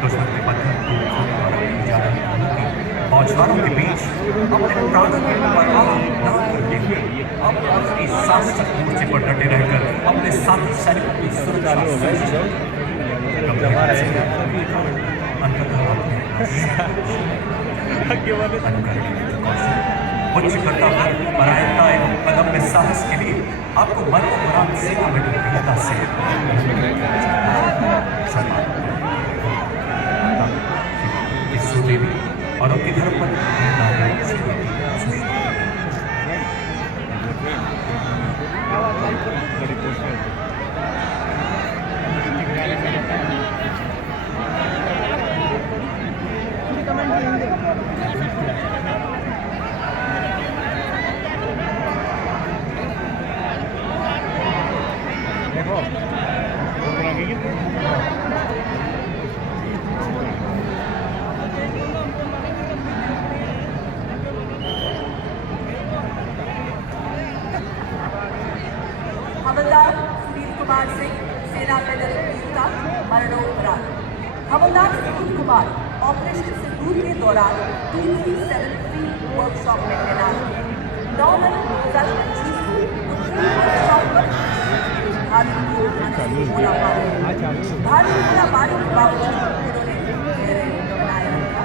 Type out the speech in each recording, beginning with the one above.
दुश्मन के पत्थर औजारों के बीच अपने प्राणों की परवाह न करते हुए अब अपनी शासक मोर्चे पर डटे रहकर अपने साथी सैनिकों की सुरक्षा उच्च कर्तव्य परायणता एवं कदम में साहस के लिए आपको मरणोपरांत सेवा में वीरता से देवी और उनके धर्मपत्नी हवलदार सुनील कुमार सिंह, सेना मेडल वीरता मरणोपरांत। हवलदार सुनील कुमार ऑपरेशन सिंदूर के दौरान 2373 वर्कशॉप में तैनात थे। 9 मई 2025 को उत्तरी वर्कशॉप पर भारी गोलाबारी के बावजूद उन्होंने धैर्य बनाए रखा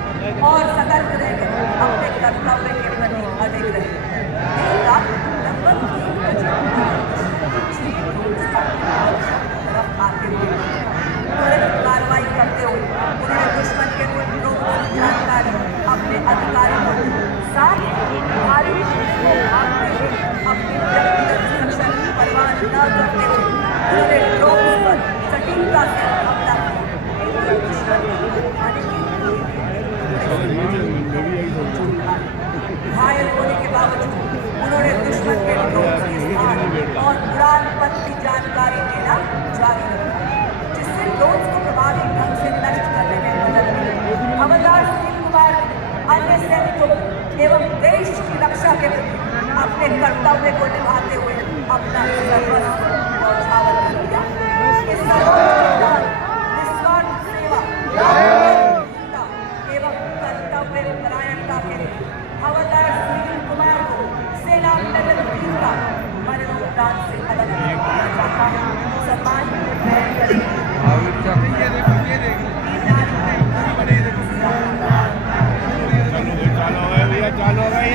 और सतर्क रहकर अपने कर्तव्य के प्रति अडिग रहे। देर रात लगभग 3 बजे तरफ आते हुए त्वरित कार्रवाई करते हुए उन्होंने दुश्मन के कुछ लोगों की जानकारी अपने अधिकारियों को साथ भारी भागते हुए अपनी व्यक्तिगत सुरक्षा की परवाह न करते हुए उन्होंने ड्रोन पर सटीकता से हमला किया। दुश्मन को उठाने के लिए घायल होने के बावजूद उन्होंने दुश्मन के ड्रोन के स्थान और उड़ान पथ की जानकारी देना जारी रखा, जिससे ड्रोन को प्रभावी ढंग से नष्ट करने में मदद मिली। हवलदार सुनील कुमार अन्य सैनिकों एवं देश की रक्षा के प्रति अपने कर्तव्य को निभाते हुए अपना सर्वस्व न्यौछावर कर दिया। इस सर्वोच्च निस्वार्थ सेवा एवं कर्तव्य परायणता के लिए हवलदार सुनील कुमार को सेना मेडल वीरता मरणोपरांत से अलग किया जाता है। सम्मान चालू है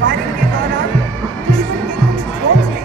फायरिंग के दौरान दुश्मन के कुछ ड्रोन्स ने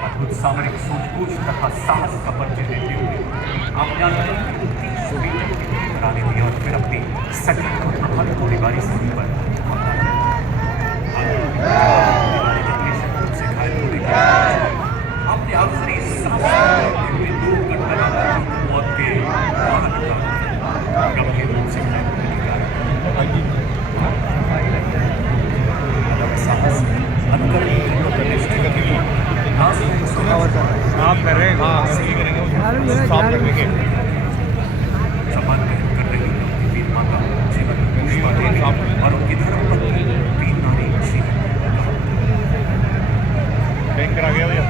अद्भुत सामरिक सूझबूझ तथा साहस का परिचय देते हुए आपने आंदोलन की उत्तीर्ण सुविधा कराने दी और फिर अपनी सटीक और प्रभावी गोलीबारी से पर से घायल होने के बाद आपने आखिरी सांस लेते हुए 2 घंटा मौत के बाहर गंभीर रूप से घायल होने के कारण साहस अनुकरणीय साफ कर रहे हैं साफ करने के सम्मान कर रही वीर माता जीवन और उनकी धर्म पत्नी वीर नारी जीवन टैंकर आ गया भैया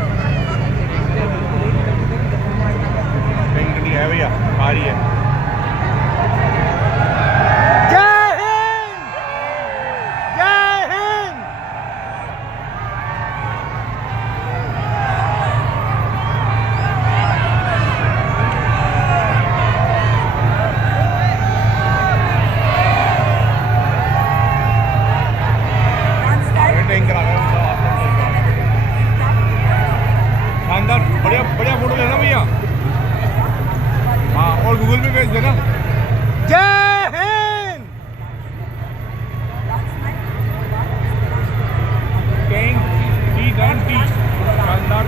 टैंकर नहीं है भैया आ रही है बढ़िया बढ़िया फोटो लेना भैया हाँ और गूगल पे भेज देना जय हिंद टी शानदार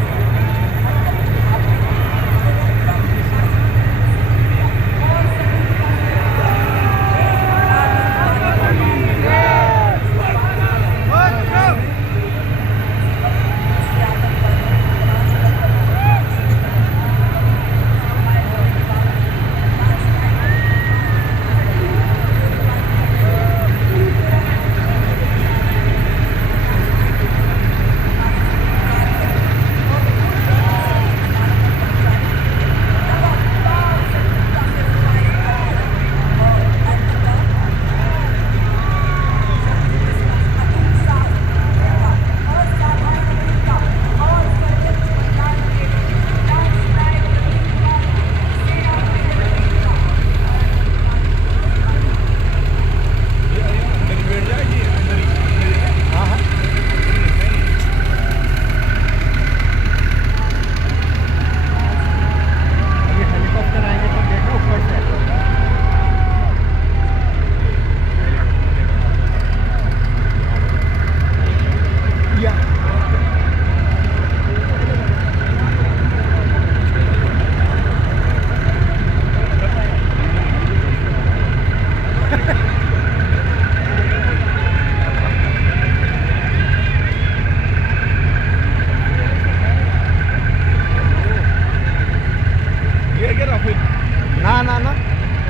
ना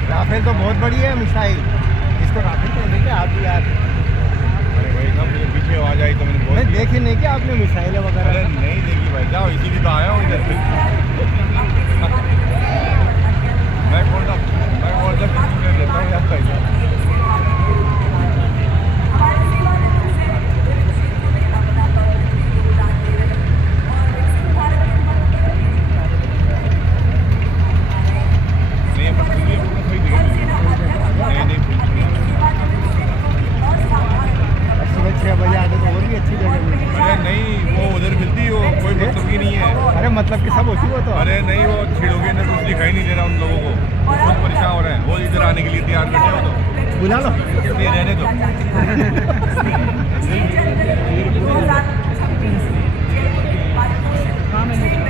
राफेल तो बहुत बड़ी है मिसाइल इसको राफेल तो नहीं क्या आप यार अरे भाई साहब मुझे पीछे आवाज आई तो मैंने नहीं देखी नहीं क्या आपने मिसाइल वगैरह अरे नहीं देखी भाई साहब इसीलिए तो आया हूँ इधर पे मैं कौन सा लेता हूँ यार भाई साहब मतलब कि सब होती वो तो अरे नहीं वो छिड़ोगे ने कुछ दिखाई नहीं दे रहा उन लोगों को खुद परेशान हो रहे हैं वो इधर आने के लिए तैयार बैठे हो तो बुला लो इसलिए रहने दो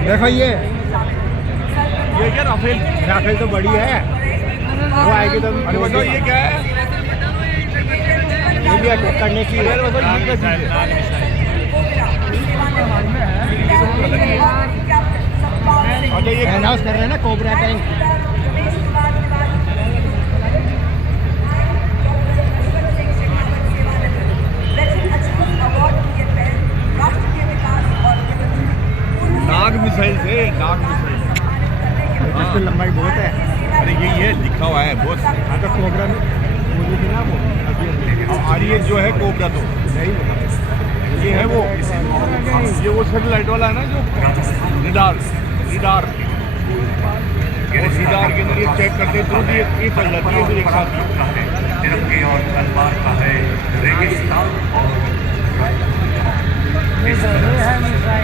देखो ये क्या राफेल राफेल तो बड़ी है वो आएगी तो अरे बताओ ये क्या है ये भी अटैक करने की है अच्छा ये अनाउंस कर रहे हैं ना कोबरा टैंक नाग मिसाइल से नाग मिसाइल इसकी लंबाई बहुत है अरे ये लिखा हुआ है बहुत हाँ तो कोबरा में बोली थी ना वो और ये जो है कोबरा तो ये है वो सैटेलाइट वाला है ना जो रिडार सीधा के अंदर ये चेक करते हैं, तुरंत ये पड़ जाती है, फिर एक साथ ही। का है तिरंगे और तलवार का है रेगिस्तान और इस तरह से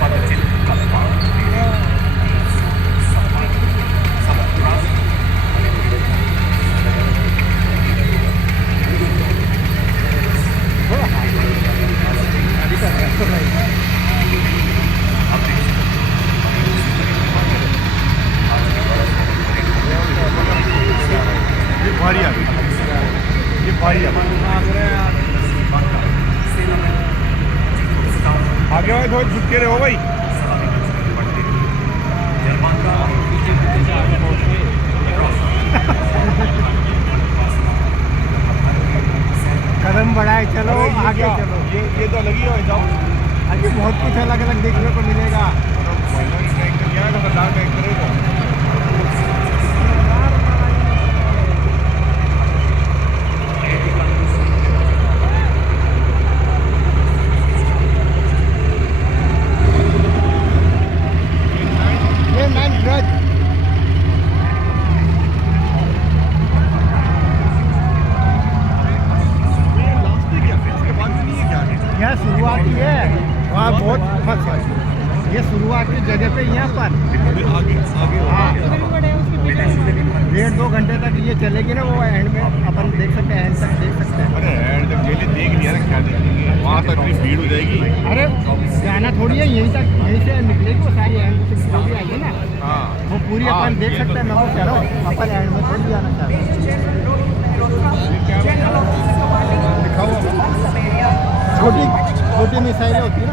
पदचिन्ह का पालन मेरे सम्मान समग्रास ये भारी आ गई, ये भारी आ गई। आगे वाले थोड़े झुके रहे हो भाई। कदम बढ़ाए चलो, आगे चलो। ये तो अलग ही हो जाओ। आगे बहुत कुछ अलग अलग देखने को मिलेगा। ये मैन ब्रज यहाँ शुरुआती है, वहाँ बहुत फर्स्ट है। ये शुरुआती जगह पे यहाँ पर हाँ 1.5-2 घंटे तक ये चलेगी ना, वो एंड में अपन देख सकते हैं, एंड तक देख सकते हैं। अरे एंड जब पहले देख लिया ना, क्या देखेंगे वहाँ तक इतनी भीड़ हो जाएगी। अरे जाना थोड़ी है, यहीं तक, यहीं से निकलेगी वो सारी एंड से जो भी आएगी ना, हाँ वो पूरी अपन देख सकते हैं। मैं वो कह रहा हूँ अपन एंड में थोड़ी जाना चाहते हैं। General Rohit Mehrotra, लिखा हुआ some area छोटी छोटी मिसाइलें होती है ना।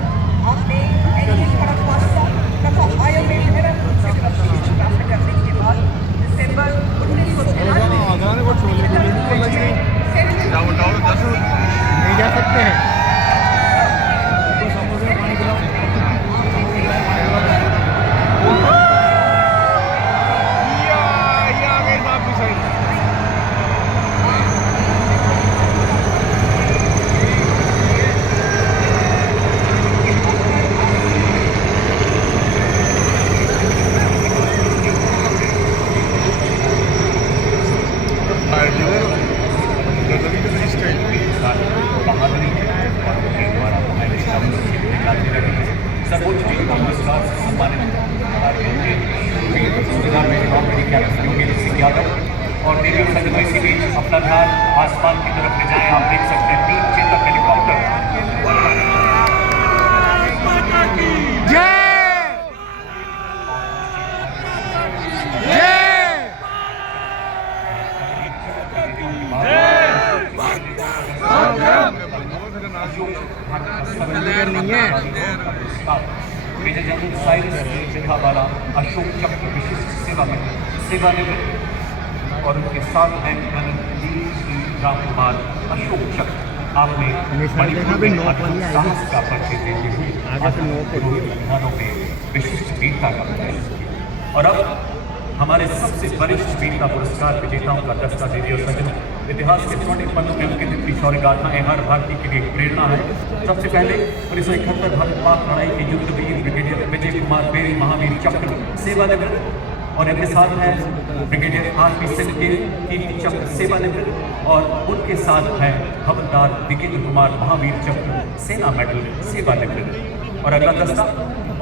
आपने एनडीए खड़क हादसा तथा आयो में भैरव से गिरफ्तारी प्राप्त करने के बाद दिसंबर 1993 आगरा को छोले को लगी नहीं जा सकते हैं। सर्वोच्च पुरस्कार से सम्मानित योगेंद्र सिंह यादव और नेवी संघ इसी बीच अपना ध्यान आसमान की तरफ ले जाएं। आप देख सकते हैं 3 Chetak helicopter major general Cyrus Sikhawala Ashok Chakra विशिष्ट सेवानिवृत्त और उनके साथ हैं राम कुमार अशोक चक्र। आपने साहस का परिचय देते हुए अभियानों में विशिष्ट वीरता का प्रदर्शन किया। और अब हमारे सबसे वरिष्ठ वीरता पुरस्कार विजेताओं का दस्ता दे दिया सज्जनों। इतिहास के छोटे पन्नों में उनकी जितनी शौर्य गाथाएं हर भारतीय के लिए एक प्रेरणा है। सबसे पहले 1971 भारत पाक लड़ाई के युद्ध वीर ब्रिगेडियर विजय कुमार बेरी महावीर चक्र सेवानिवृत्त और इनके साथ है ब्रिगेडियर आरपी सिंह के कीर्ति चक्र सेवानिवृत्त और उनके साथ है हवलदार विकेंद्र कुमार महावीर चक्र सेना मेडल सेवानिवृत्त। और अगला दस्ता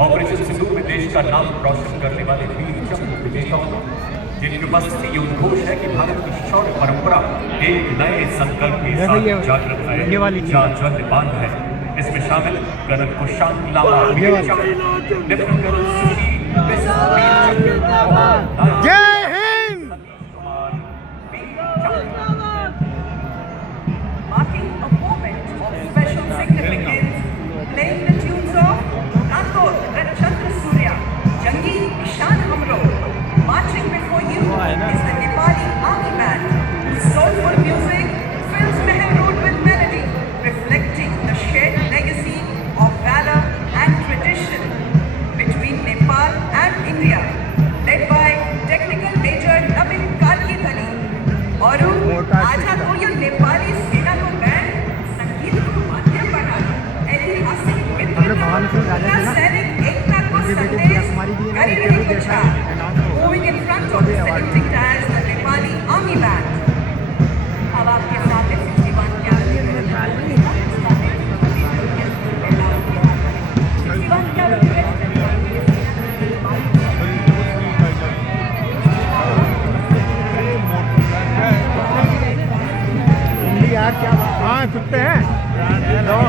ऑपरेशन सिंदूर में देश का नाम रोशन करने वाले वीर चक्र विजेताओं जिनकी उपस्थिति ये उद्घोष है कि भारत की शौर्य परंपरा एक नए संकल्प के साथ जागृत है, जहाँ जन्मबान है। इसमें शामिल कर्नल कुशांत लामा वीर चक्र, लेफ्टिनेंट कर्नल सुशील वीर चक्र, जय Hind. marking a moment of special significance, playing the tunes of Nator Chandra Surya, Jangi Ishan Hamro. Marching before you is the Nepali Army Band, whose soulful music fills Meher Road with melody, reflecting the shared legacy of valor and tradition between Nepal and India. Led by technical Presenting as the Nepali Army Band. अब आपके सामने 61 calorie 61 calorie यार क्या हाँ सुनते हैं hello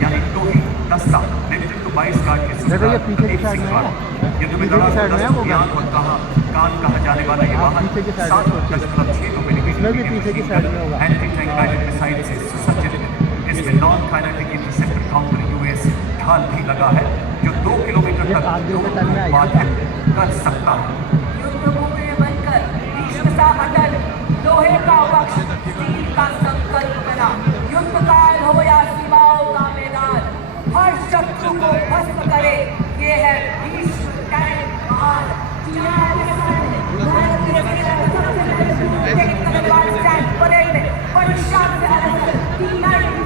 यानी टोही दस्ता नेतृत्व 22 गार्ड के देखो ये पीछे की साइड में है युद्ध में लड़ा कान कहा जाने वाला ये वाहन 7.62 मिलीमीटर भी पीछे की साइड में होगा एंटी टैंक गाइडेड मिसाइल से सुसज्जित है। इसमें non kinetic interceptor counter US ढाल भी लगा है जो 2 किलोमीटर तक बाधित कर सकता है। युद्धभूमि में बनकर विश्व सा अटल लोहे का वक्ष स्टील का संकल्प बना युद्ध काल हो या सीमाओं का मैदान हर शत्रु को भस्म करे ये है विश्व टैंक महान परेड में बड़ी शान से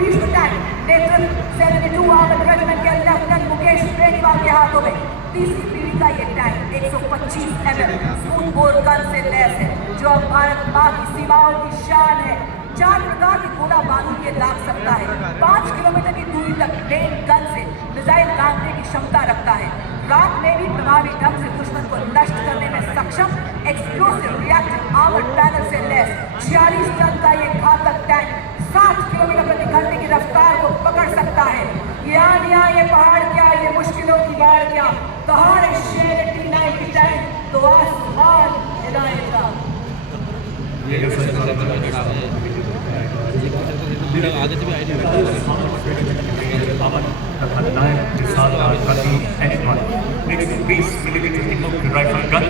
विश्व टैंक नेतृत्व 72 आर्मर्ड रेजिमेंट के लेफ्टिनेंट मुकेश बेनीवाल के हाथों में तीसरी पीढ़ी का ये tank 125 mm smooth bore gun से लैस है जो अब भारत मां की सीमाओं की शान है। 4 प्रकार की गोला बारूद ये दाग सकता है। 5 किलोमीटर की दूरी तक मेन गन से मिसाइल दागने की क्षमता रखता है। रात में भी प्रभावी ढंग से दुश्मन को नष्ट करने में सक्षम एक्सप्लोसिव रिएक्टिव आर्मर्ड पैनल से लैस 46 टन का ये घातक टैंक 60 किलोमीटर प्रति घंटे की रफ्तार को पकड़ सकता है। ये आनिया ये पहाड़ क्या ये मुश्किलों की बाढ़ क्या दहाड़ शेर T9 की टैंक तो आसमान हिलाएगा। तथा नायक के साथ 120 मिलीमीटर की मुख्य rifle gun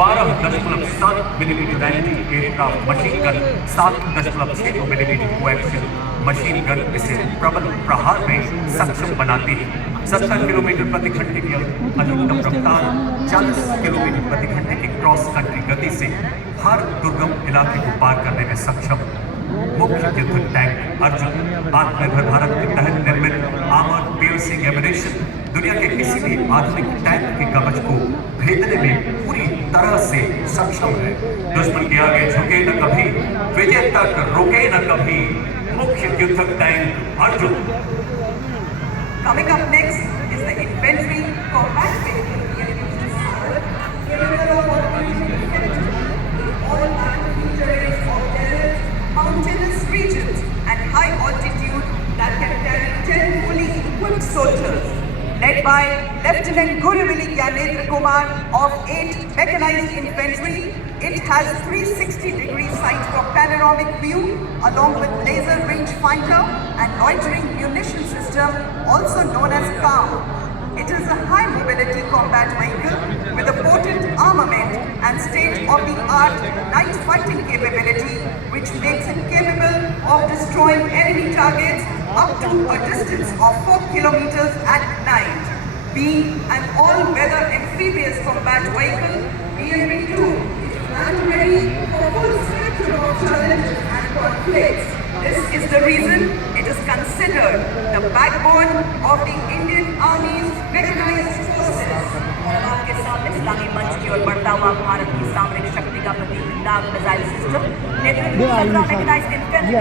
12.7 millimetre anti aircraft machine gun 7.62 millimetre coaxial machine gun इसे प्रबल प्रहार में सक्षम बनाती है। 70 किलोमीटर प्रति घंटे की अधिकतम रफ्तार 40 किलोमीटर प्रति घंटे की क्रॉस कंट्री गति से हर दुर्गम इलाके को पार करने में सक्षम। मुख्य युद्ध टैंक अर्जुन आत्मनिर्भर भारत के तहत निर्मित आर्मर्ड पियर्सिंग एमिनेशन दुनिया के किसी भी आधुनिक टैंक के कवच को भेदने में पूरी तरह से सक्षम है। दुश्मन के आगे झुके न कभी विजय तक रुके न कभी मुख्य युद्ध tank Arjun. Coming up next is the infantry combat vehicle. Mountainous regions and high altitude that can carry 10 fully equipped soldiers. Led by Lieutenant Guruvili Gyanendra Kumar of 8th Mechanized Infantry, it has 360-degree sight for panoramic view along with laser range finder and loitering munition system also known as CAM. It is a high mobility combat vehicle with a potent armament and state-of-the-art night fighting capability which makes it capable of destroying enemy targets up to a distance of 4 kilometers at night. Being an all-weather amphibious combat vehicle, BMP-2 is planned ready for full spectrum of challenges and conflicts. This is the reason it is considered the backbone of the Indian Army's mechanized forces. और आपके सामने इस्लामी मंच की ओर बढ़ता हुआ भारत की सामरिक शक्ति का प्रतीक नाग मिसाइल सिस्टम नेतृत्व मैकेनाइज्ड इन्फेंट्री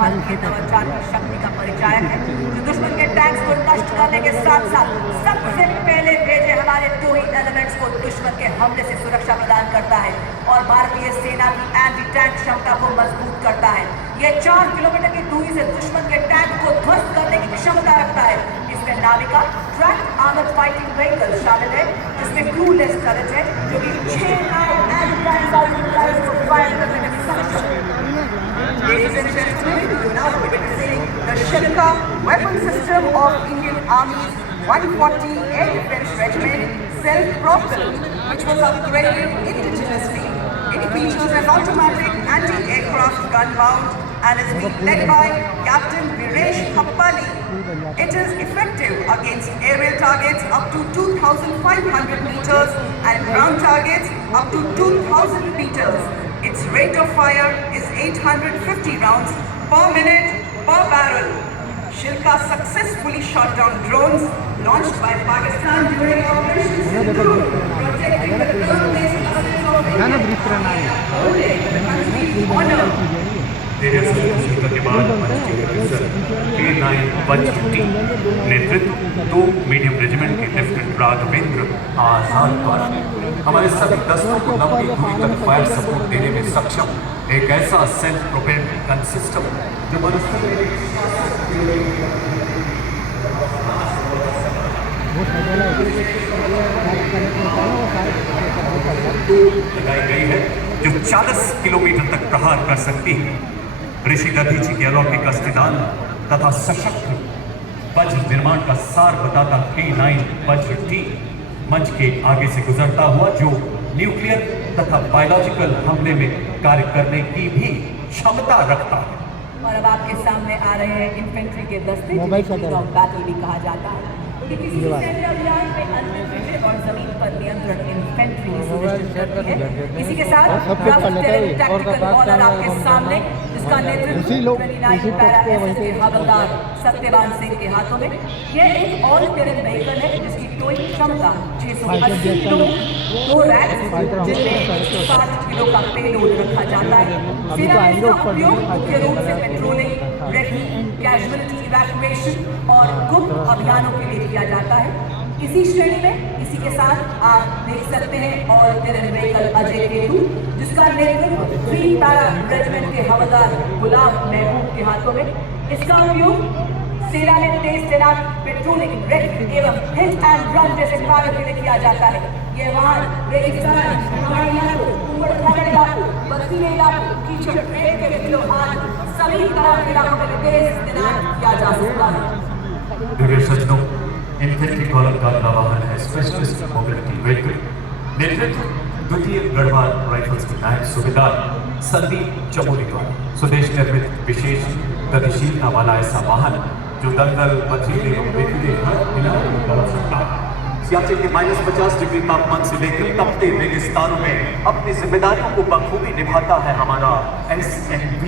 भारत के नवाचार की शक्ति का परिचायक है, जो दुश्मन के टैंक्स को नष्ट करने के साथ साथ सबसे पहले भेजे हमारे 2 ही एलिमेंट्स को दुश्मन के हमले से सुरक्षा प्रदान करता है और भारतीय सेना की एंटी टैंक क्षमता को मजबूत करता है। ये 4 किलोमीटर की दूरी से दुश्मन के टैंक को ध्वस्त करने की क्षमता रखता है। इसमें Navika tracked armoured fighting vehicle शामिल है, जिसमें क्रूलेस टर्रेट है, जो कि 6 नाव एंटी टैंक मिसाइल्स को फायर करने में सक्षम है। Ladies and gentlemen, you now witnessing the Shilka weapon system of Indian Army's 140 Air Defense Regiment, self-propelled, which was upgraded indigenously. It features an automatic anti-aircraft gun mount and is being led by Captain Viresh Happali. It is effective against aerial targets up to 2,500 meters and ground targets up to 2,000 meters. Its rate of fire is 850 rounds per minute per barrel. Shilka successfully shot down drones launched by Pakistan during Operation Sindoor, protecting the term-based assets of India, holding the country's honor. तेरे शिल्का के बाद K9 150 नेतृत्व 2 medium regiment के lieutenant Raghavendra आजाद द्वारा हमारे सभी दस्तों को लंबी दूरी तक फायर सपोर्ट देने में सक्षम एक ऐसा सेल्फ प्रोपेल्ड गन सिस्टम जो लगाई गई है, जो 40 किलोमीटर तक प्रहार कर सकती है। ऋषि दधीची के अलौकिक अस्तिदान तथा सशक्त वज्र निर्माण का सार बताता K9 वज्र टी मंच के आगे से गुजरता हुआ, जो न्यूक्लियर तथा बायोलॉजिकल हमले में कार्य करने की भी क्षमता रखता है। और अब आपके सामने आ रहे हैं इन्फेंट्री के दस्ते, जिन्हें बैटल भी कहा जाता है। किसी सैन्य अभियान में अनलिमिटेड और जमीन पर नियंत्रण इन्फेंट्री सुनिश्चित करती है। इसी के साथ टैक्टिकल ऑर्डर आपके सामने, जिसका नेतृत्व हवलदार सत्यवान सिंह के हाथों में। यह एक ऑल टेरेन व्हीकल है, जिसकी टोइंग क्षमता 680 किलो, 2 रैक जिनमें 60 किलो का पेलोड रखा जाता है। सेना में इसका उपयोग मुख्य रूप से पेट्रोलिंग, रेस्क्यू, कैजुअलिटी इवैक्यूएशन और गुप्त अभियानों के लिए किया जाता है। इसी श्रेणी में इसी के साथ आप देख सकते हैं all terrain vehicle Ajay Ketu, जिसका नेतृत्व 3 पैरा रेजिमेंट के हवलदार गुलाब महबूब के हाथों में। इसका उपयोग सेना में तेज तैनात पेट्रोलिंग, रेस्क्यू एवं हिट एंड रन जैसे कार्यों के लिए किया जाता है। ये वाहन रेगिस्तान, पहाड़ी इलाकों, ऊबड़-खाबड़ इलाकों, बर्फीले इलाकों, कीचड़, पेड़ के विद्रोहान सभी तरह के इलाकों में तेज तैनात किया जा सकता है। सज्जनों, इन्फेंट्री कॉलम का अगला वाहन है स्पेशलिस्ट मोबिलिटी व्हीकल, नेतृत्व द्वितीय गढ़वाल राइफल्स के नायक सूबेदार संदीप चमोली द्वारा। स्वदेश निर्मित विशेष गतिशीलता वाला ऐसा वाहन जो दलदल, पथरीले और रेतीले हर इलाके में दौड़ सकता है। सियाचिन के -50 डिग्री तापमान से लेकर तपते रेगिस्तानों में अपनी जिम्मेदारियों को बखूबी निभाता है हमारा SMV।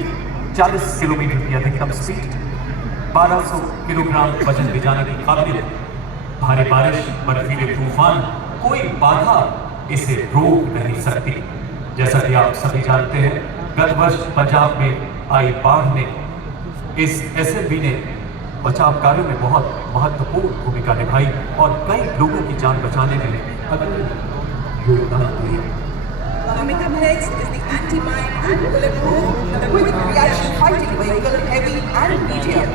40 किलोमीटर की अधिकतम स्पीड, 1200 किलोग्राम वजन ले जाने की काबिलियत, भारी बारिश, बर्फीले तूफान, कोई बाधा इसे रोक नहीं सकती। जैसा कि आप सभी जानते हैं, गत वर्ष पंजाब में आई बाढ़ ने इस SMV ने बचाव कार्यों में बहुत महत्वपूर्ण भूमिका निभाई और कई लोगों की जान बचाने में योगदान दिया। Coming up next is the anti-mine and bulletproof quick reaction fighting vehicle, heavy and medium.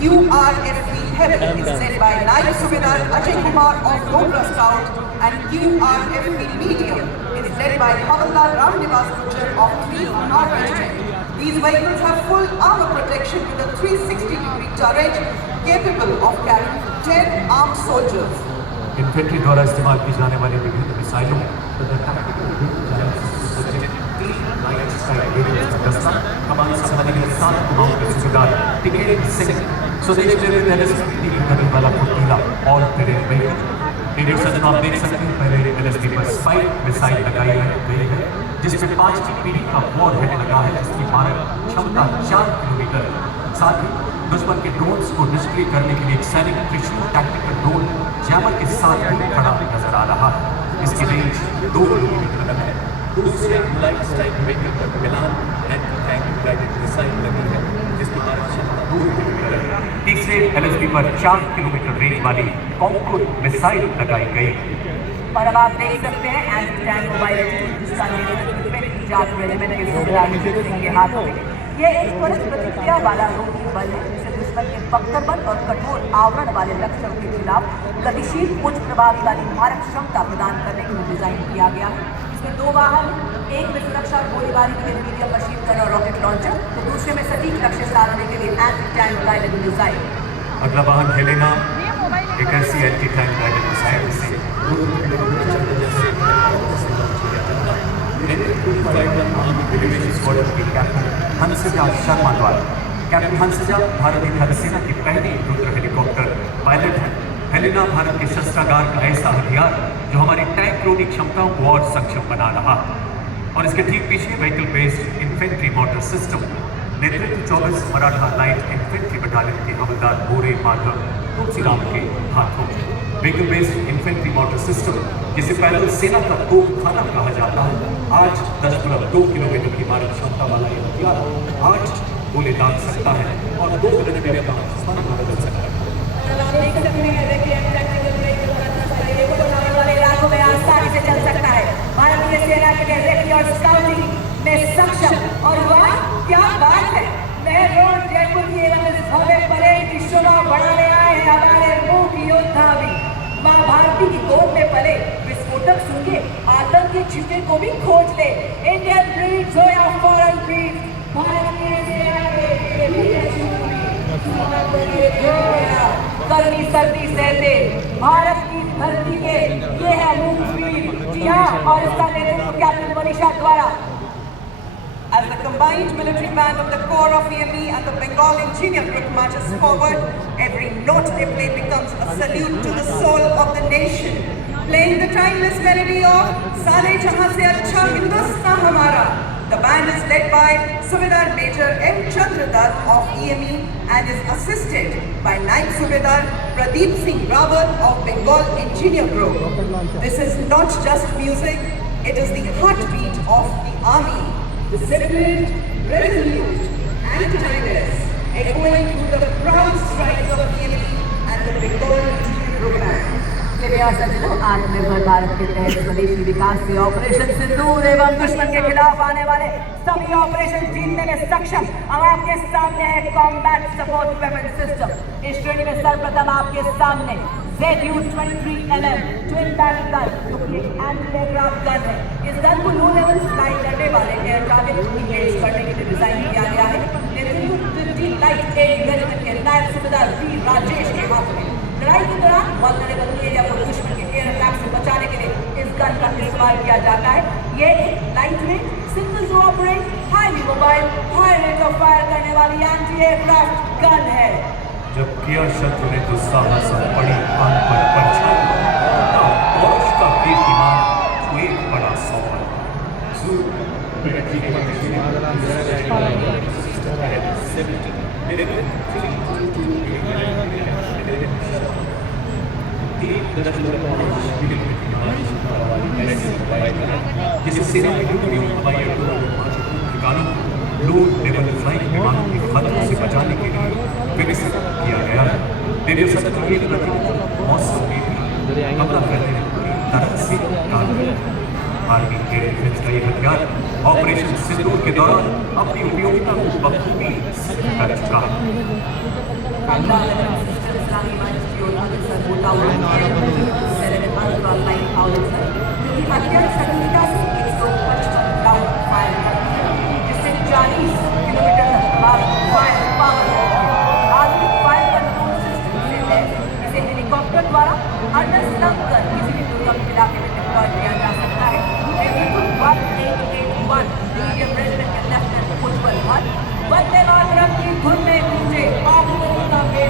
QRFV Heavy is led by Naik Subedar Ajay Kumar of Cobra Scout, and QRFV Medium is led by Havaldar Ramnivas Gujjar of 3 North Regiment. These vehicles have full armor protection with a 360-degree turret capable of carrying 10 armed soldiers. Infantry द्वारा इस्तेमाल की जाने वाली विभिन्न मिसाइलों कमान संभालने के 7 कुमाऊं के सूबेदार टिकेत सिंह स्वदेश मेरे LSPD करने वाला फुर्तीला all terrain vehicle. Ladies and आप देख सकते हैं पहले LSP पर स्पाइक मिसाइल लगाई गई है जिसमें 5 की पीढ़ी का वॉर हेड लगा है जिसकी मारक क्षमता 4 किलोमीटर है। साथ ही दुश्मन के ड्रोन्स को निष्क्रिय करने के लिए एक सैनिक त्रिशूल टैक्टिकल ड्रोन जैमर के साथ भी खड़ा नजर आ रहा है। इसकी रेंज 2 किलोमीटर है। दूसरे लाइट स्ट्राइक व्हीकल पर मिलान एंटी टैंक गाइडेड मिसाइल लगी है जिसकी मारक क्षमता 2 किलोमीटर है। तीसरे LSP पर 4 किलोमीटर रेंज वाली कॉन्कोर मिसाइल लगाई गई। और अब आप देख सकते हैं एंटी टैंक मोबाइल जिसका नेतृत्व जाट रेजिमेंट के सूबेदार नितिन सिंह के हाथों में। ये एक त्वरित प्रतिक्रिया वाला रोधी बल है जिसे दुश्मन के बख्तरबंद और कठोर आवरण वाले लक्ष्यों के खिलाफ गतिशील उच्च प्रभावी वाली मारक क्षमता प्रदान करने के लिए डिजाइन किया गया है। इसमें 2 वाहन, एक में सुरक्षा और गोलीबारी के लिए मीडियम मशीन गन और रॉकेट लॉन्चर, तो दूसरे में सटीक लक्ष्य साधने के लिए एंटी टैंक गाइडेड मिसाइल। अगला वाहन हेलेना, एक ऐसी एंटी टैंक गाइडेड मिसाइल से हंसजा शर्मा द्वारा। कैप्टन हंसजा भारतीय थल सेना की पहली रुद्र हेलीकॉप्टर पायलट है। हेलेना भारत के शस्त्रागार का ऐसा हथियार जो हमारी टैंक रोधी क्षमताओं को और सक्षम बना रहा है। और इसके ठीक पीछे vehicle based infantry motor system, नेतृत्व 24 मराठा लाइट इन्फेंट्री बटालियन के हवलदार बोरे माधव तुलसीराम के हाथों। Vehicle based infantry motor system जिसे पैदल सेना का तोपखाना कहा जाता है, आज 10.2 किलोमीटर की मारक क्षमता वाला यह हथियार 8 गोले दाग सकता है और 2 मिनट में अपना स्थान बदल सकता है। इलाकों में आसानी से चल सकता है। भारतीय सेना के लिए रेकी और स्काउटिंग में सक्षम। और वाह क्या बात है, मैं रोज जयपुर की भव्य परेड की शोभा बढ़ाने आए हैं हमारे मूक योद्धा भी। माँ भारती की गोद में पले विस्फोटक सुन के आतंक के छिपे को भी खोज ले। इंडियन ब्रीड्स हो या फॉरेन ब्रीड्स, भारतीय सेना गर्मी सर्दी सहते भारत की धरती के ये है मूक। जी हाँ, और इसका नेतृत्व कैप्टन मनीषा द्वारा। As the combined military band of the Corps of EME and the Bengal Engineer Group marches forward, every note they play becomes a salute to the soul of the nation. Playing the timeless melody of Sare Jahan Se Achha Hindustan Hamara. The band is led by Subedar Major M. Chandradat of EME and is assisted by Naik Subedar Pradeep Singh Rawat of Bengal Engineer Group. This is not just music, it is the heartbeat of the army. Disciplined, resolute, and tireless, echoing through the proud strides of EME and the Bengal Engineer Group. मेरे सज्जनों, आत्मनिर्भर भारत के तहत स्वदेशी विकास से operation सिंदूर एवं दुश्मन के खिलाफ आने वाले सभी ऑपरेशन जीतने में सक्षम। अब आपके सामने है कॉम्बैट सपोर्ट वेपन सिस्टम। इस श्रेणी में सर्वप्रथम आपके सामने ZU-23mm ट्विन बैरल गन, जो कि एक एंटी एयरक्राफ्ट गन है। इस गन को लो लेवल फ्लाई करने वाले एयर टारगेट को इंगेज करने के लिए डिजाइन किया गया है। नेतृत्व 50 लाइट एयर रेजिमेंट के नायब सूबेदार वी राजेश के हाथ में। लड़ाई के दौरान वल्नरेबल एरिया को दुश्मन के एयर अटैक से बचाने के लिए इस गन का इस्तेमाल किया जाता है। ये एक light weight, single to operate, highly mobile, high rate of fire करने वाली एंटी एयरक्राफ्ट गन है। जब किया शत्रु ने दुस्साहस और बड़ी आन पर परछाई, तब पौरुष का कीर्तिमान को एक बड़ा सवाल। जिसे सेना में हवाई अड्डों ठिकानों को लो लेवल फ्लाइंग विमानों के खतरों से बचाने के लिए विकसित किया गया है। देवी शत्रु के प्रति मौसम में भी हमला करने में पूरी तरह से कामयाब। आर्मी के डिफेंस का ये हथियार ऑपरेशन सिंदूर के दौरान अपनी उपयोगिता को बखूबी सिद्ध कर चुका जिससे 40 किलोमीटर तक फायर पावर है। आधुनिक फायर कंट्रोल सिस्टम से लैस इसे हेलीकॉप्टर द्वारा अंडरस्टंप कर किसी भी दुर्गम इलाके में डिप्लॉय किया जा सकता है। नेतृत्व 1881 मीडियम रेजिमेंट के लेफ्टिनेंट उज्जवल भट्ट, वंदे मातरम की धुन में गूंजे आधुनिकता में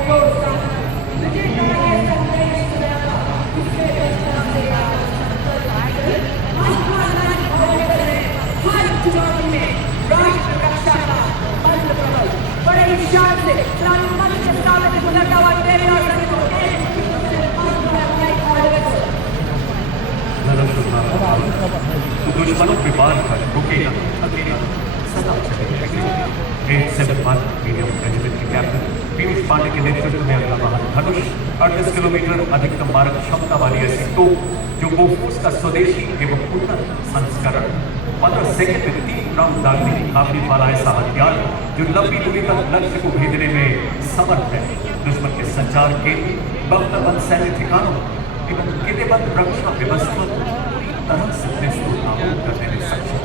दुश्मनों पे वार कर रुकेगा अकेला सदा चलेगा। 871 मीडियम रेजिमेंट के कैप्टन पीयूष पांडे के नेतृत्व में अगला वाहन धनुष 38 किलोमीटर अधिकतम मारक क्षमता वाली ऐसी तोप जो बोफोर्स का स्वदेशी एवं उन्नत संस्करण 15 सेकंड में 3 राउंड दागने की काबिलियत वाला ऐसा हथियार जो लंबी दूरी तक लक्ष्य को भेजने में समर्थ है। दुश्मन के संचार केंद्र, बख्तरबंद सैन्य ठिकानों एवं किलेबंद रक्षा व्यवस्था को पूरी तरह से नेस्तनाबूद करने में सक्षम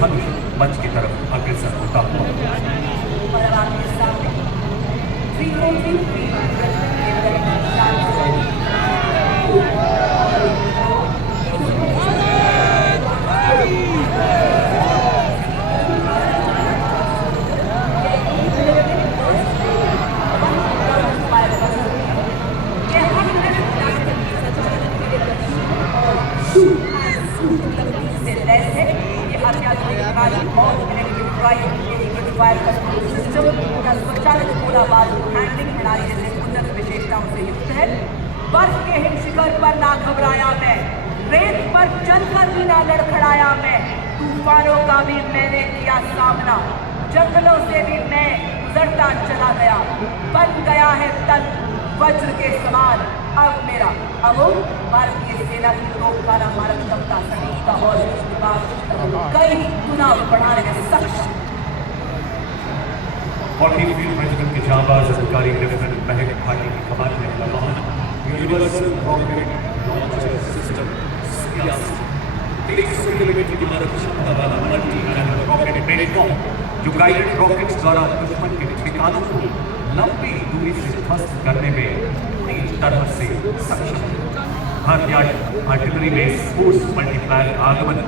धनुष मंच की तरफ अग्रसर होता हुआ। और अब आपके सामने 343 बर्फ के हिम शिखर पर ना घबराया मैं, रेत पर चलकर भी ना लड़खड़ाया मैं, तूफानों का भी मैंने किया सामना, जंगलों से भी मैं गुजरता चला गया, बन गया है तन वज्र के समान अब मेरा अमोघ भारतीय सेना की तोपखाना मारक क्षमता सटीकता और कई गुना बढ़ाने में सक्षम। 40 फील्ड रेजिमेंट के जांबाज अधिकारी लेफ्टिनेंट महक भाटी की कमान में अगला वाहन universal rocket launcher system 300 kilometre की मारक क्षमता वाला मल्टी कैनन रॉकेट प्लेटफॉर्म जो गाइडेड रॉकेट्स द्वारा दुश्मन के ठिकानों को लंबी दूरी से ध्वस्त करने में पूरी तरह से सक्षम है। हर आर्टिलरी में फोर्स मल्टीप्लायर आगमन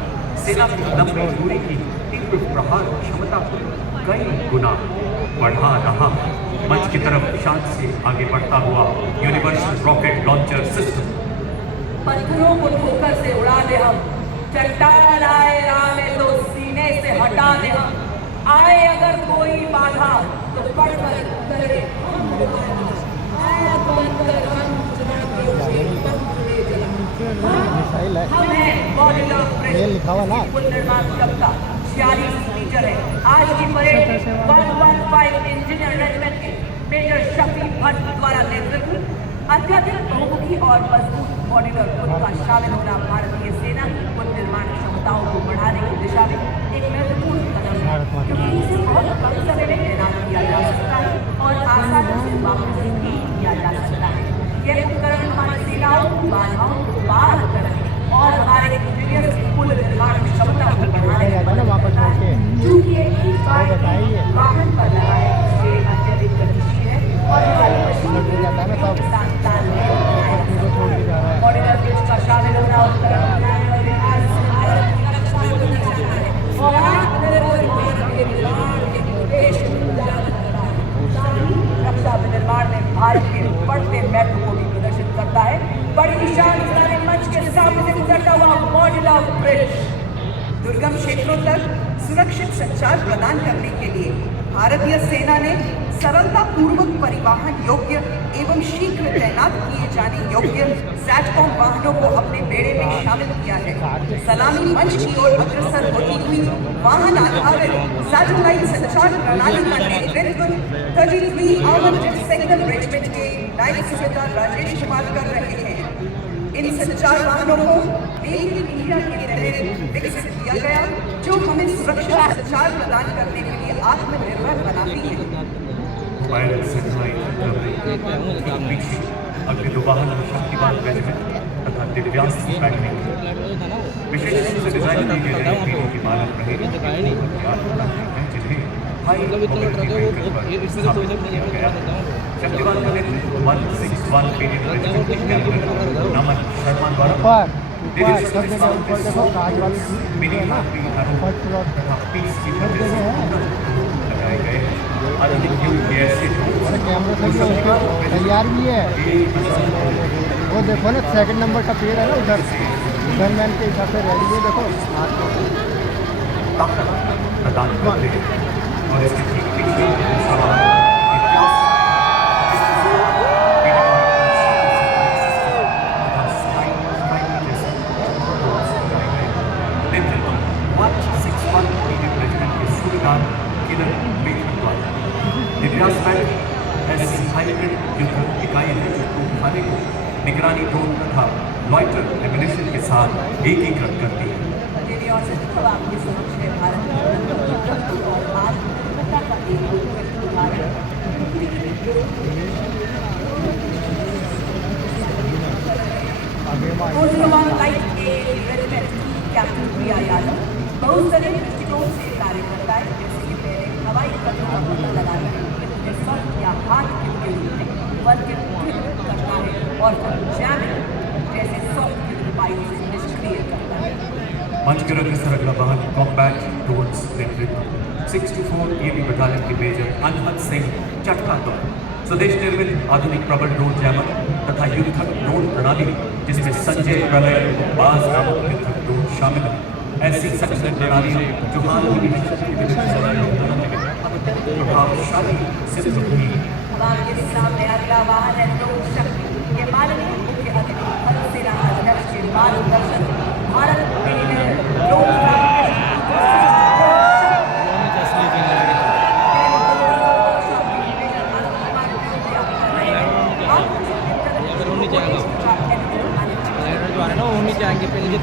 सेना की लंबी दूरी की तीव्र प्रहार क्षमता को कई गुना बढ़ा रहा है। मंच की तरफ शांत से आगे बढ़ता हुआ यूनिवर्सल रॉकेट लॉन्चर सिस्टम। पत्थरों को ठोकर से उड़ा दे हम, चट्टान आए राह में तो सीने से हटा दे हम, आए अगर कोई बाधा तो पढ़कर करे हम हैं मॉड्यूलर निर्माण क्षमता 46 मीटर है। आज की परेड 115 इंजीनियर रेजिमेंट के मेजर शफी भट्ट द्वारा नेतृत्व अत्यधिक बहुमुखी और मजबूत मॉड्यूलर पुल का शामिल होना भारतीय सेना की पुल निर्माण क्षमताओं को बढ़ाने की दिशा में एक महत्वपूर्ण कदम है, क्योंकि इसे बहुत कम समय में तैनात किया जा सकता है और आसानी से वापस भी किया जा सकता है। यह उपकरण हमारी सेनाओं की बाधाओं को पार करने और हमारे इंजीनियर की पुल निर्माण क्षमता को बढ़ाने में मदद करता है। चूंकि एक वाहन पर लगा है, ये अत्यधिक गतिशील है और हमारी मशीनरी मॉड्यूलर ब्रिज का शामिल होना उपकरण बनाने और विकास और आत्मनिर्भर भारत के निर्माण के उद्देश्य को उजागर करता है। रक्षा विनिर्माण में भारत के बढ़ते महत्व को भी प्रदर्शित करता है। बड़ी निशान वाले मंच के सामने से गुजरता हुआ मॉड्यूलर ब्रिज दुर्गम क्षेत्रों तक सुरक्षित संचार प्रदान करने के लिए भारतीय सेना ने सरलता पूर्वक परिवहन योग्य एवं शीघ्र तैनात किए जाने योग्य सैटकॉम वाहनों को अपने बेड़े में शामिल किया है। सलामी मंच की ओर अग्रसर होती हुई वाहन आधारित सैटेलाइट संचार प्रणाली का नेतृत्व 33 आर्मर्ड सेक्टर रेजिमेंट के नायक सूबेदार राजेश कुमार कर रहे हैं। इन संचार वाहनों को मेक इन इंडिया के तहत विकसित किया गया, जो हमें सुरक्षित संचार प्रदान करने के लिए आत्मनिर्भर बनाती है। मोबाइल सैटेलाइट पीछे अग्नि दो वाहन शक्तिवान रेजिमेंट तथा दिव्यांग अकेडमी विशेष रूप से डिजाइन की गई पीढ़ी की मानव रहे जिन्हें हाई मोबिलिटी व्हीकल पर स्थापित किया गया। शक्तिवान का नेतृत्व 161 पीढ़ी रेजिमेंट के कैप्टन नमन शर्मा द्वारा मिनी हाथी तथा पीस की वजह से लगाए गए आधुनिक युग के ऐसे तैयार भी है। वो देखो ना सेकंड नंबर का पेड़ है ना उधर, गनमैन के हिसाब से रेडी है। देखो ताकत प्रदान करते हैं और इसके ठीक पीछे तथा लॉइटर एमिनेशन के साथ एकीकृत करती है। मेरी ओर से तो आपके समक्ष है भारत और भारत का एक उदाहरण। लाइक ए रेजिमेंट कैप्टन प्रिया यादव बहुत सारे दृष्टिकोण से कार्य करता है, जैसे कि पहले हवाई पत्रों का पता लगाना है, स्वर या हाथ के रूप में बल के करना है और जैमिंग जैसे सॉफ्ट उपायों से निष्क्रिय करता है। मंच के रंग से अगला वाहन कॉम्बैट ड्रोन्स नेतृत्व 64 AB बटालियन के मेजर अनहद सिंह चटका द्वारा स्वदेश निर्मित आधुनिक प्रबल ड्रोन जैमर तथा युद्धक ड्रोन प्रणाली जिसमें संजय प्रलय बाज नामक युद्धक ड्रोन शामिल है। ऐसी सक्षम प्रणालियां जो हाल ही में प्रभावशाली सिद्ध हुई। अब आपके सामने अगला वाहन है ड्रोन शक्ति। ये माननीय मुख्य अतिथि थल सेना अध्यक्ष के मार्गदर्शन भारत में ड्रोन जाएंगे पहले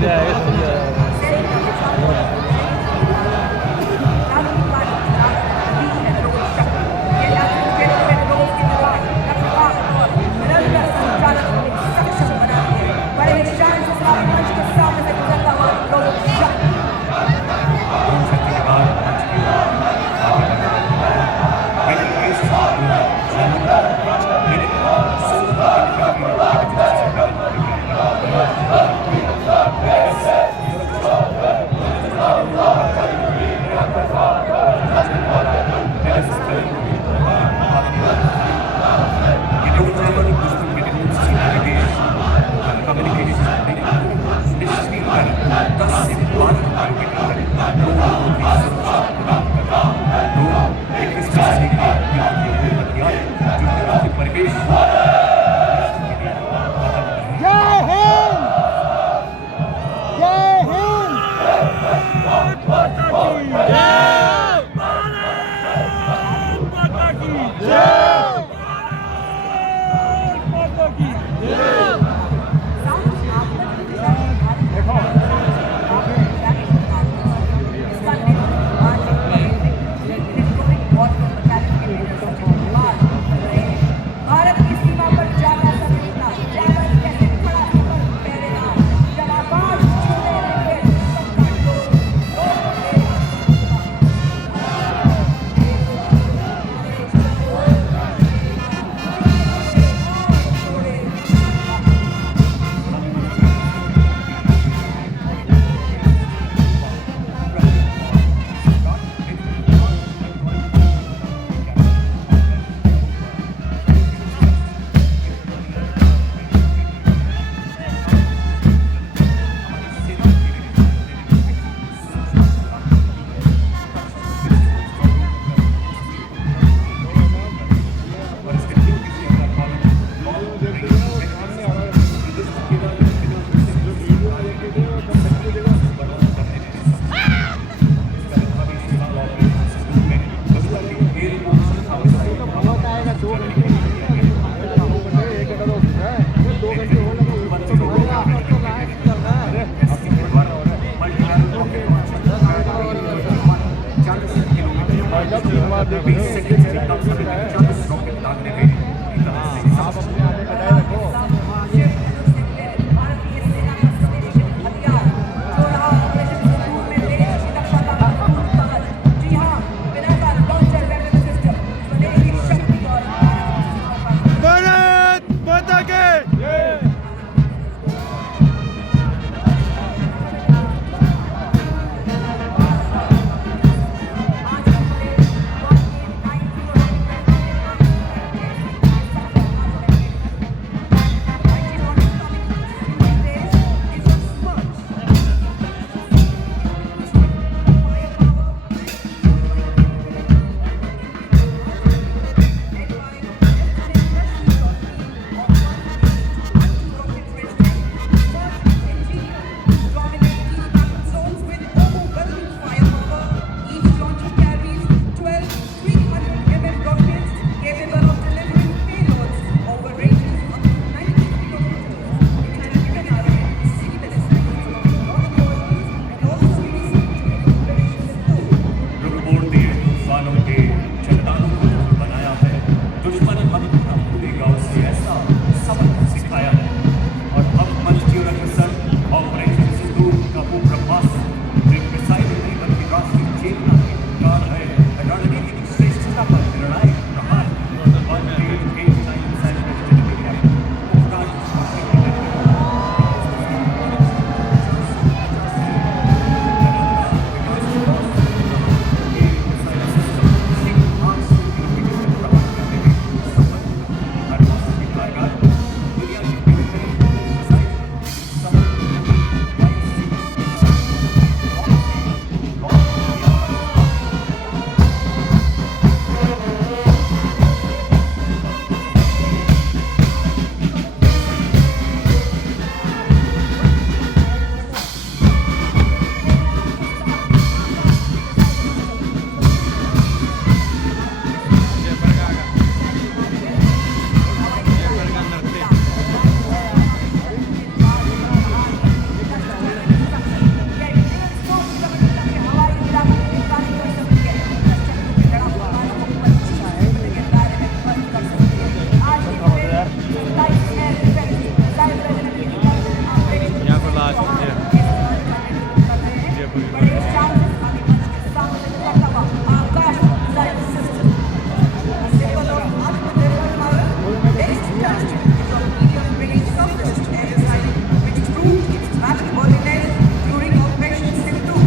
proved its trustworthiness during Operation Sindhu,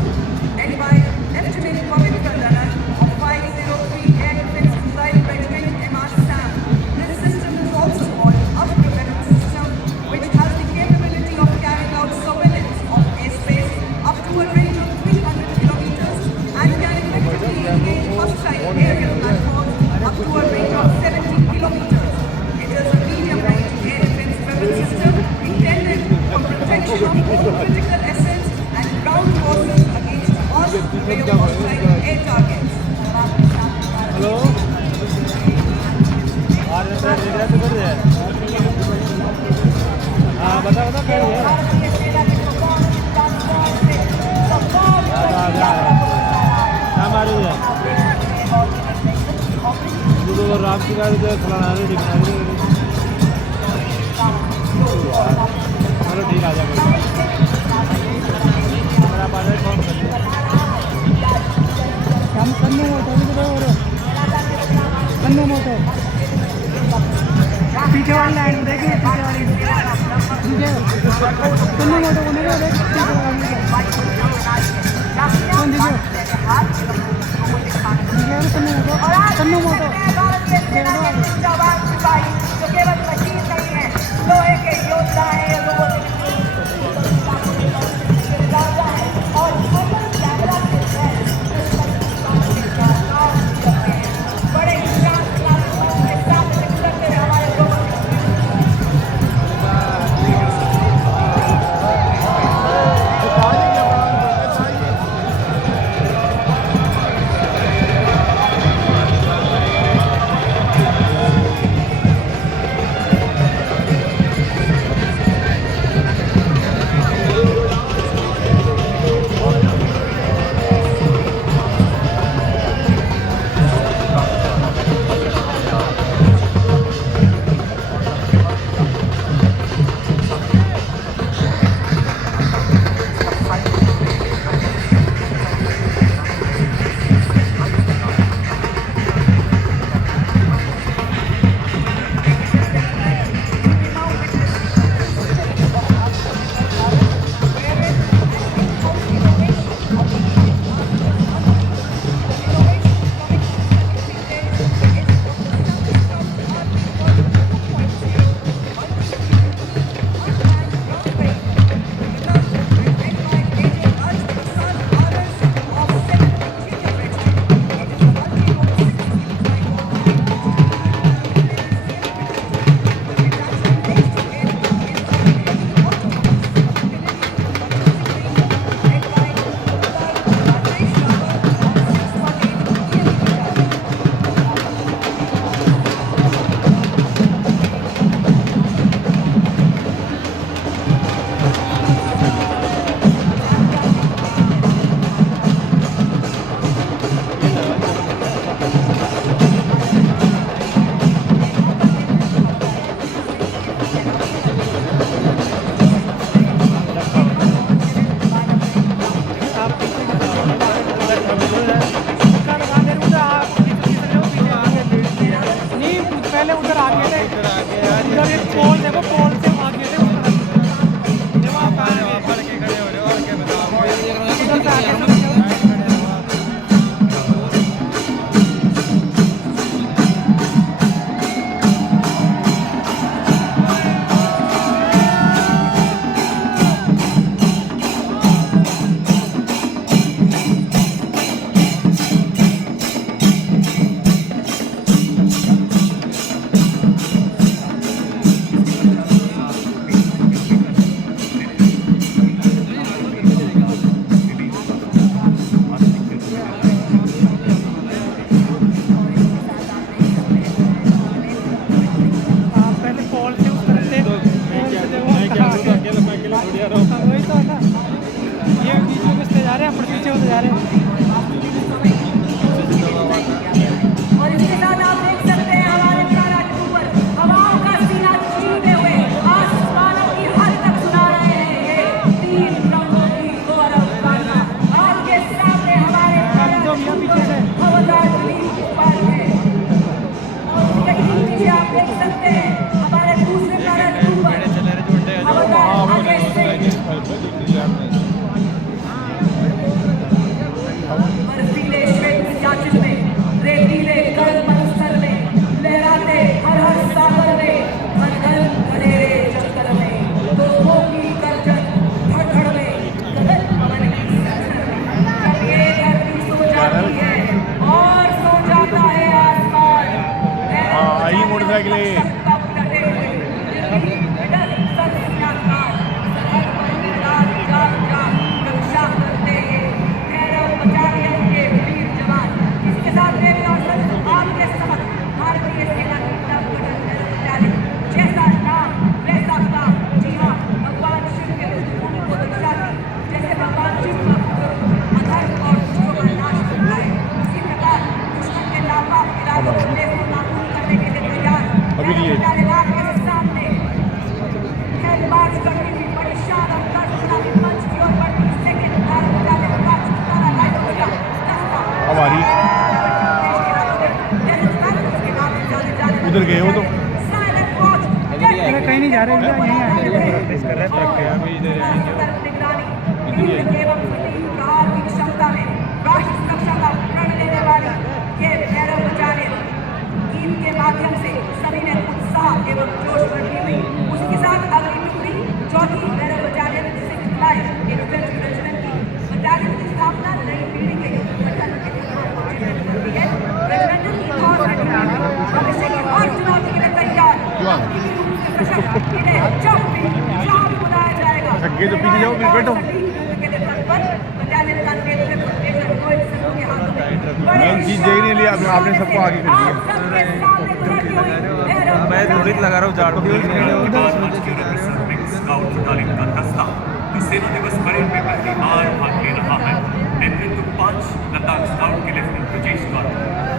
led by Lieutenant Pavitra Dhanan of 503 Air Defence Missile Regiment MR SAM. This system is also called Upper Weapons System, which has the capability of carrying out surveillance of airspace up to a range of 300 kilometers and can effectively engage hostile aerial platforms up to a range of 70 kilometers. It is a medium-range air defense weapon system intended for protection of all critical assets and ground forces against all array of hostile air targets. Hello और हाँ बता बता क्या है भारतीय सेना के performance transform से सफल क्या मारू है तो रात की गाड़ी जो खिलाना है ठीक है चलो ठीक आ जाएगा मेरा बारे कौन कर लिया हम कन्नू मोटो और कन्नू मोटो पीछे वाली लाइन देखिए पीछे वाली कन्नू मोटो को नहीं देख पीछे वाली कौन दीजिए कन्नू मोटो भारत के सेना के जवान सिपाही जो केवल मशीन नहीं है, लोहे के योद्धा है, लोगों के राजा है और अगर कैमरा से है बड़े शांत क्लासरूम के साथ करते हैं हमारे लोगों पहले उधर आ गए थे उधर एक पोल देखो पोल से आ गए थे वहाँ पर के खड़े हो रहे और क्या बताओ उधर से आगे सब और इसके साथ आप देख सकते हैं हमारे पैराट्रूपर हवाओं का सीना चीरते हुए आसमानों की हद तक सुना रहे हैं ये तीन रंगों की गौरव गाथा। आपके सामने हमारे पैराट्रूपर हवलदार दिलीप कुमार है और कहीं पीछे आप देख सकते हैं हमारे दूसरे पैराट्रूपर हवलदार अजय सिंह अभी इधर आएंगे निगरानी तीव्र एवं सटीक प्रहार की क्षमता में राष्ट्र सुरक्षा का प्रण लेने वाली ये भैरव बटालियन गीत के माध्यम से सभी ने उत्साह एवं जोश बढ़ी हुई। उसी के साथ अगली टुकड़ी चौथी Bhairav battalion 6th life infantry regiment की बटालियन की स्थापना नई पीढ़ी के युद्ध संगठन के निर्माण को चिन्हित करती है। रेजिमेंटल ईथॉस भविष्य की हर चुनौती के लिए तैयार अकेले रूप से सशक्त इन्हें जब भी जहाँ भी बुलाया जाएगा आगे तो पीछे जाओ, फिर बैठो। के लिए तत्पर बटालियन का नेतृत्व मेजर रोहित सिंह के हाथों में बड़े जीत जाएगी नहीं, आपने सबको आगे कर दिया। आप सबके सामने गुजरती हुई भैरव मैं रोहित लगा रहा हूँ झाड़ स्काउट बटालियन का दस्ता जो सेना दिवस परेड में पहली बार भाग ले रहा है। नेतृत्व 5 लद्दाख स्काउट के लेफ्टिनेंट ब्रजेश द्वारा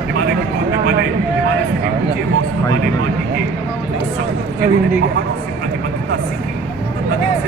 हिमालय की गोद में बने हिमालय से भी ऊंचे हौसलों वाले माटी के पहाड़ों से प्रतिबद्धता सीखी तो नदियों से